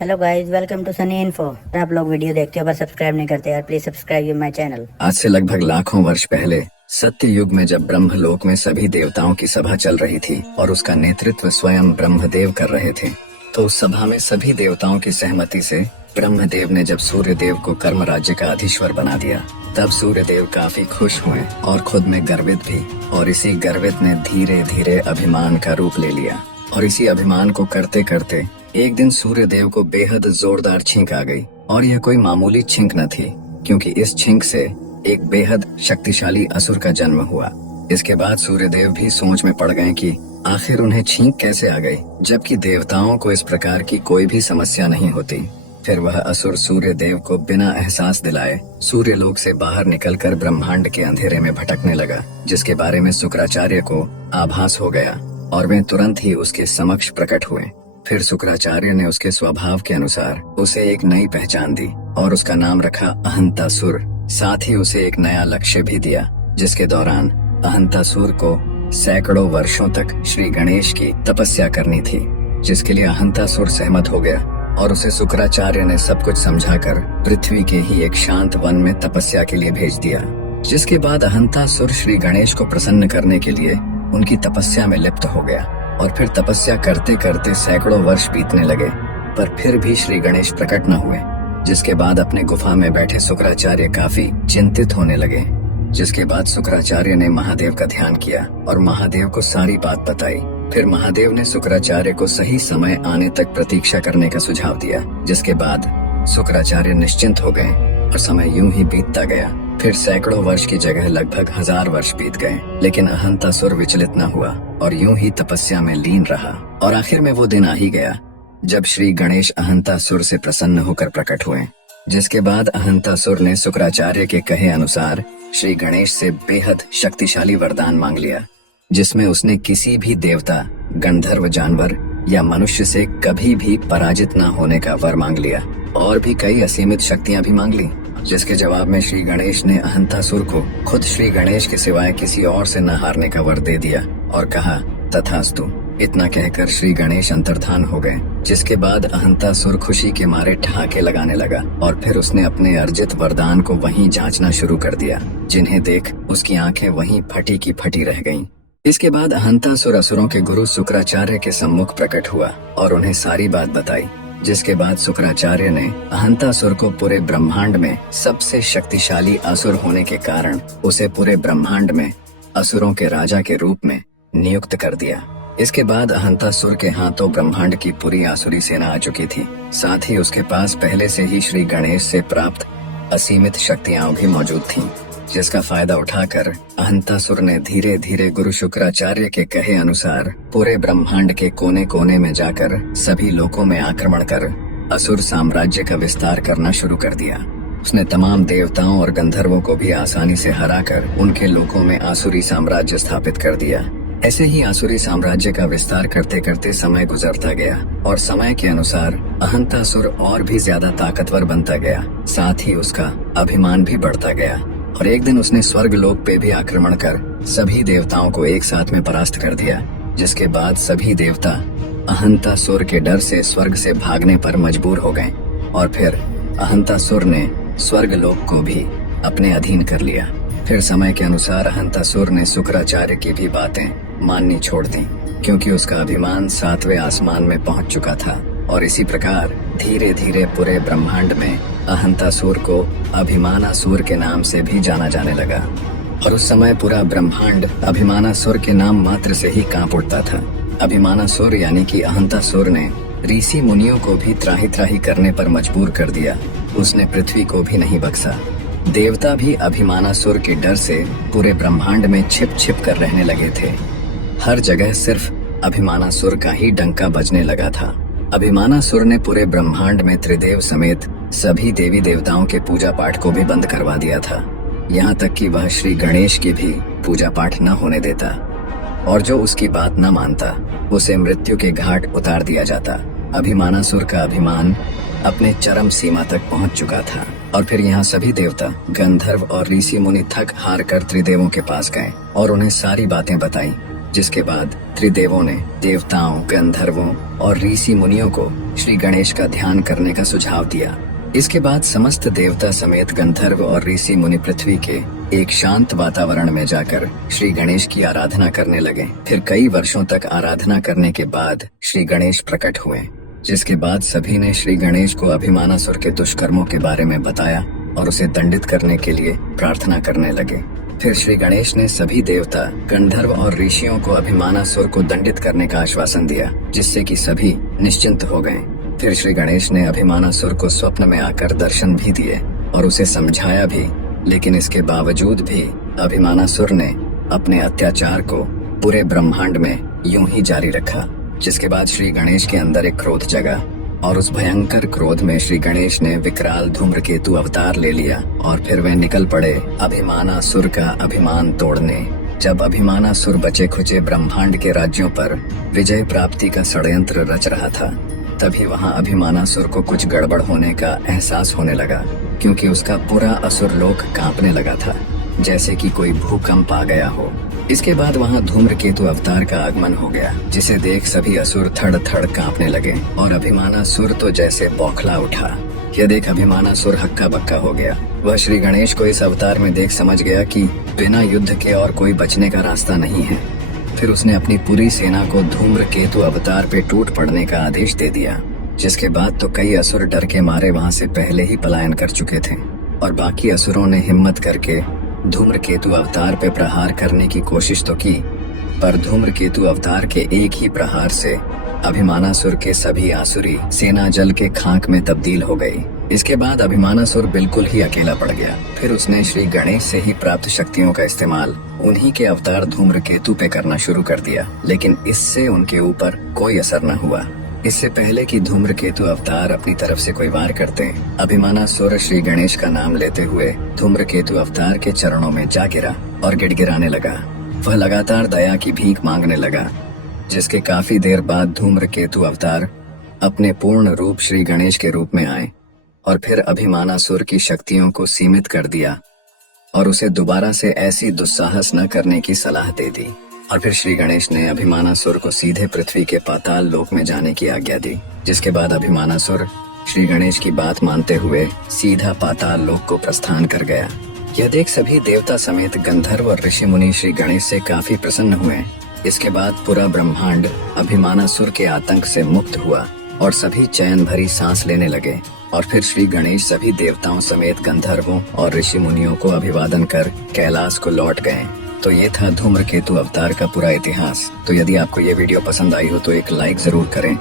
Hello guys, welcome to Sunny Info. अगर आप लोग वीडियो देखते हो पर सब्सक्राइब नहीं करते यार, प्लीज सब्सक्राइब माय चैनल। आज से लगभग लाखों वर्ष पहले सत्य युग में जब ब्रह्मलोक में सभी देवताओं की सभा चल रही थी और उसका नेतृत्व स्वयं ब्रह्मदेव कर रहे थे, तो उस सभा में सभी देवताओं की सहमति से ब्रह्मदेव ने जब सूर्य देव को कर्म राज्य का अधीश्वर बना दिया, तब सूर्य देव काफी खुश हुए और खुद में गर्वित भी। और इसी गर्वित ने धीरे धीरे अभिमान का रूप ले लिया। और इसी अभिमान को करते करते एक दिन सूर्य देव को बेहद जोरदार छींक आ गई। और यह कोई मामूली छींक न थी, क्योंकि इस छींक से एक बेहद शक्तिशाली असुर का जन्म हुआ। इसके बाद सूर्य देव भी सोच में पड़ गए कि आखिर उन्हें छींक कैसे आ गई, जबकि देवताओं को इस प्रकार की कोई भी समस्या नहीं होती। फिर वह असुर सूर्य देव को बिना एहसास दिलाए सूर्य लोक से बाहर निकलकर ब्रह्मांड के अंधेरे में भटकने लगा, जिसके बारे में शुक्राचार्य को आभास हो गया और वे तुरंत ही उसके समक्ष प्रकट हुए। फिर शुक्राचार्य ने उसके स्वभाव के अनुसार उसे एक नई पहचान दी और उसका नाम रखा अहंतासुर। साथ ही उसे एक नया लक्ष्य भी दिया, जिसके दौरान अहंतासुर को सैकड़ों वर्षों तक श्री गणेश की तपस्या करनी थी, जिसके लिए अहंतासुर सहमत हो गया और उसे शुक्राचार्य ने सब कुछ समझाकर पृथ्वी के ही एक शांत वन में तपस्या के लिए भेज दिया। जिसके बाद अहंतासुर श्री गणेश को प्रसन्न करने के लिए उनकी तपस्या में लिप्त हो गया। और फिर तपस्या करते करते सैकड़ों वर्ष बीतने लगे, पर फिर भी श्री गणेश प्रकट न हुए। जिसके बाद अपने गुफा में बैठे शुक्राचार्य काफी चिंतित होने लगे। जिसके बाद शुक्राचार्य ने महादेव का ध्यान किया और महादेव को सारी बात बताई। फिर महादेव ने शुक्राचार्य को सही समय आने तक प्रतीक्षा करने का सुझाव दिया। जिसके बाद शुक्राचार्य निश्चिंत हो गए और समय यूं ही बीतता गया। फिर सैकड़ों वर्ष की जगह लगभग 1000 वर्ष बीत गए, लेकिन अहंतासुर विचलित न हुआ और यूं ही तपस्या में लीन रहा। और आखिर में वो दिन आ ही गया जब श्री गणेश अहंतासुर से प्रसन्न होकर प्रकट हुए। जिसके बाद अहंतासुर ने शुक्राचार्य के कहे अनुसार श्री गणेश से बेहद शक्तिशाली वरदान मांग लिया, जिसमें उसने किसी भी देवता, गंधर्व, जानवर या मनुष्य से कभी भी पराजित न होने का वर मांग लिया और भी कई असीमित शक्तियां भी मांग ली। जिसके जवाब में श्री गणेश ने अहंतासुर को खुद श्री गणेश के सिवाय किसी और से न हारने का वर दे दिया और कहा, तथास्तु। इतना कहकर श्री गणेश अंतर्धान हो गए। जिसके बाद अहंतासुर खुशी के मारे ठहाके लगाने लगा और फिर उसने अपने अर्जित वरदान को वहीं जांचना शुरू कर दिया, जिन्हें देख उसकी आंखें वहीं फटी की फटी रह गईं। इसके बाद अहंतासुर असुरों के गुरु शुक्राचार्य के सम्मुख प्रकट हुआ और उन्हें सारी बात बताई। जिसके बाद शुक्राचार्य ने अहंतासुर को पूरे ब्रह्मांड में सबसे शक्तिशाली असुर होने के कारण उसे पूरे ब्रह्मांड में असुरों के राजा के रूप में नियुक्त कर दिया। इसके बाद अहंतासुर के हाथों ब्रह्मांड की पूरी आसुरी सेना आ चुकी थी। साथ ही उसके पास पहले से ही श्री गणेश से प्राप्त असीमित शक्तियां भी मौजूद थीं, जिसका फायदा उठाकर अहंतासुर ने धीरे धीरे गुरु शुक्राचार्य के कहे अनुसार पूरे ब्रह्मांड के कोने कोने में जाकर सभी लोकों में आक्रमण कर असुर साम्राज्य का विस्तार करना शुरू कर दिया। उसने तमाम देवताओं और गंधर्वों को भी आसानी से हराकर उनके लोकों में आसुरी साम्राज्य स्थापित कर दिया। ऐसे ही आसुरी साम्राज्य का विस्तार करते करते समय गुजरता गया और समय के अनुसार अहंतासुर और भी ज्यादा ताकतवर बनता गया। साथ ही उसका अभिमान भी बढ़ता गया और एक दिन उसने स्वर्ग लोक पे भी आक्रमण कर सभी देवताओं को एक साथ में परास्त कर दिया। जिसके बाद सभी देवता अहंतासुर के डर से स्वर्ग से भागने पर मजबूर हो गए और फिर अहंतासुर ने स्वर्ग लोक को भी अपने अधीन कर लिया। फिर समय के अनुसार अहंतासुर ने शुक्राचार्य की भी बातें माननी छोड़ दी, क्योंकि उसका अभिमान 7वें आसमान में पहुंच चुका था। और इसी प्रकार धीरे धीरे पूरे ब्रह्मांड में अहंतासुर को अभिमानासुर के नाम से भी जाना जाने लगा। और उस समय पूरा ब्रह्मांड अभिमानासुर के नाम मात्र से ही कांप उठता था। अभिमानासुर यानी कि अहंतासुर ने ऋषि मुनियों को भी त्राही त्राही करने पर मजबूर कर दिया। उसने पृथ्वी को भी नहीं बख्शा। देवता भी अभिमानासुर के डर से पूरे ब्रह्मांड में छिप छिप कर रहने लगे थे। हर जगह सिर्फ अभिमानासुर का ही डंका बजने लगा था। अभिमानासुर ने पूरे ब्रह्मांड में त्रिदेव समेत सभी देवी देवताओं के पूजा पाठ को भी बंद करवा दिया था। यहाँ तक कि वह श्री गणेश की भी पूजा पाठ न होने देता और जो उसकी बात न मानता उसे मृत्यु के घाट उतार दिया जाता। अभिमानासुर का अभिमान अपने चरम सीमा तक पहुंच चुका था और फिर यहाँ सभी देवता, गंधर्व और ऋषि मुनि थक हार कर त्रिदेवों के पास गए और उन्हें सारी बातें बताई। जिसके बाद त्रिदेवों ने देवताओं, गंधर्वों और ऋषि मुनियों को श्री गणेश का ध्यान करने का सुझाव दिया। इसके बाद समस्त देवता समेत गंधर्व और ऋषि मुनि पृथ्वी के एक शांत वातावरण में जाकर श्री गणेश की आराधना करने लगे। फिर कई वर्षों तक आराधना करने के बाद श्री गणेश प्रकट हुए, जिसके बाद सभी ने श्री गणेश को अभिमानासुर के दुष्कर्मों के बारे में बताया और उसे दंडित करने के लिए प्रार्थना करने लगे। फिर श्री गणेश ने सभी देवता, गंधर्व और ऋषियों को अभिमानासुर को दंडित करने का आश्वासन दिया, जिससे कि सभी निश्चिंत हो गए। फिर श्री गणेश ने अभिमानासुर को स्वप्न में आकर दर्शन भी दिए और उसे समझाया भी, लेकिन इसके बावजूद भी अभिमानासुर ने अपने अत्याचार को पूरे ब्रह्मांड में यूं ही जारी रखा। जिसके बाद श्री गणेश के अंदर एक क्रोध जगा और उस भयंकर क्रोध में श्री गणेश ने विकराल धूम्रकेतु अवतार ले लिया और फिर वे निकल पड़े अभिमानासुर का अभिमान तोड़ने। जब अभिमानासुर बचे खुचे ब्रह्मांड के राज्यों पर विजय प्राप्ति का षड्यंत्र रच रहा था, तभी वहां अभिमानासुर को कुछ गड़बड़ होने का एहसास होने लगा, क्योंकि उसका पूरा असुर लोक कांपने लगा था, जैसे कि कोई भूकंप आ गया हो। इसके बाद वहां धूम्रकेतु अवतार का आगमन हो गया, जिसे देख सभी असुर थड़ थड़ कांपने लगे और अभिमानासुर तो जैसे बौखला उठा। यह देख अभिमानासुर हक्का बक्का हो गया। वह श्री गणेश को इस अवतार में देख समझ गया कि बिना युद्ध के और कोई बचने का रास्ता नहीं है। फिर उसने अपनी पूरी सेना को धूम्रकेतु अवतार पे टूट पड़ने का आदेश दे दिया, जिसके बाद तो कई असुर डर के मारे वहां से पहले ही पलायन कर चुके थे और बाकी असुरों ने हिम्मत करके धूम्रकेतु अवतार पे प्रहार करने की कोशिश तो की, पर धूम्रकेतु अवतार के एक ही प्रहार से अभिमानासुर के सभी आसुरी सेना जल के खाक में तब्दील हो गई। इसके बाद अभिमानासुर बिल्कुल ही अकेला पड़ गया। फिर उसने श्री गणेश से ही प्राप्त शक्तियों का इस्तेमाल उन्हीं के अवतार धूम्रकेतु पे करना शुरू कर दिया, लेकिन इससे उनके ऊपर कोई असर न हुआ। इससे पहले कि धूम्रकेतु अवतार अपनी तरफ से कोई वार करते, अभिमानासुर श्री गणेश का नाम लेते हुए धूम्रकेतु अवतार के चरणों में जा गिरा और गिड़गिड़ाने लगा। वह लगातार दया की भीख मांगने लगा, जिसके काफी देर बाद धूम्रकेतु अवतार अपने पूर्ण रूप श्री गणेश के रूप में आए और फिर अभिमानासुर की शक्तियों को सीमित कर दिया और उसे दोबारा से ऐसी दुस्साहस न करने की सलाह दे दी। और फिर श्री गणेश ने अभिमानासुर को सीधे पृथ्वी के पाताल लोक में जाने की आज्ञा दी, जिसके बाद अभिमानासुर श्री गणेश की बात मानते हुए सीधा पाताल लोक को प्रस्थान कर गया। यह देख सभी देवता समेत गंधर्व और ऋषि मुनि श्री गणेश से काफी प्रसन्न हुए। इसके बाद पूरा ब्रह्मांड अभिमानासुर के आतंक से मुक्त हुआ और सभी चैन भरी सांस लेने लगे। और फिर श्री गणेश सभी देवताओं समेत गंधर्वों और ऋषि मुनियों को अभिवादन कर कैलाश को लौट गए। तो ये था धूम्रकेतु अवतार का पूरा इतिहास। तो यदि आपको ये वीडियो पसंद आई हो तो एक लाइक जरूर करें